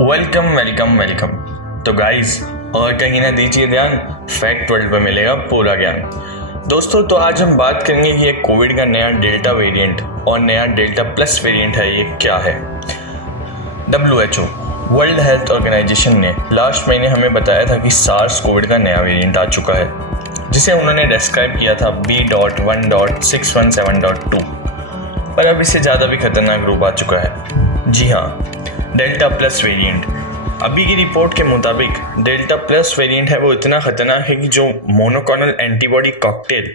Welcome welcome welcome. तो guys, और कहीं ना दीजिए ध्यान, फैक्ट वर्ल्ड पर मिलेगा पूरा ज्ञान। दोस्तों, तो आज हम बात करेंगे कि ये कोविड का नया डेल्टा वेरिएंट और नया डेल्टा प्लस वेरिएंट है, ये क्या है। WHO वर्ल्ड हेल्थ ऑर्गेनाइजेशन ने लास्ट महीने हमें बताया था कि सार्स कोविड का नया वेरिएंट आ चुका है, जिसे उन्होंने डिस्क्राइब किया था B.1.617.2, पर अब इससे ज़्यादा भी खतरनाक रूप आ चुका है। जी हाँ, डेल्टा प्लस वेरिएंट। अभी की रिपोर्ट के मुताबिक डेल्टा प्लस वेरिएंट है वो इतना खतरनाक है कि जो मोनोक्लोनल एंटीबॉडी कॉकटेल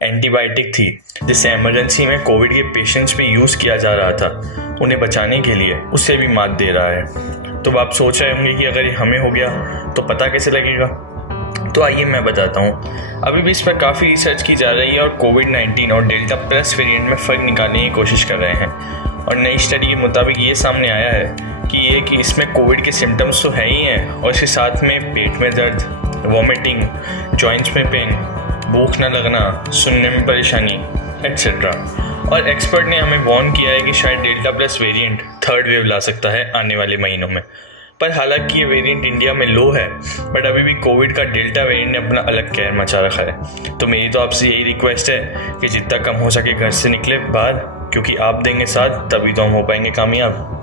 एंटीबायोटिक थी, जिसे इमरजेंसी में कोविड के पेशेंट्स में यूज़ किया जा रहा था उन्हें बचाने के लिए, उससे भी मात दे रहा है। तो आप सोच रहे होंगे कि अगर ये हमें हो गया तो पता कैसे लगेगा। तो आइए मैं बताता हूँ। अभी भी इस पर काफ़ी रिसर्च की जा रही है और कोविड-19 और डेल्टा प्लस वेरिएंट में फ़र्क निकालने की कोशिश कर रहे हैं। और नई स्टडी के मुताबिक ये सामने आया है कि इसमें कोविड के सिम्टम्स तो है ही हैं, और इसके साथ में पेट में दर्द, वॉमिटिंग, जॉइंट्स में पेन, भूख न लगना, सुनने में परेशानी एक्सेट्रा। और एक्सपर्ट ने हमें वार्न किया है कि शायद delta plus variant third wave ला सकता है आने वाले महीनों में। पर हालांकि ये वेरिएंट इंडिया में लो है, बट अभी भी कोविड का डेल्टा वेरिएंट ने अपना अलग कहर मचा रखा है। तो मेरी तो आपसे यही रिक्वेस्ट है कि जितना कम हो सके घर से निकले बाहर, क्योंकि आप देंगे साथ तभी तो हम हो पाएंगे कामयाब।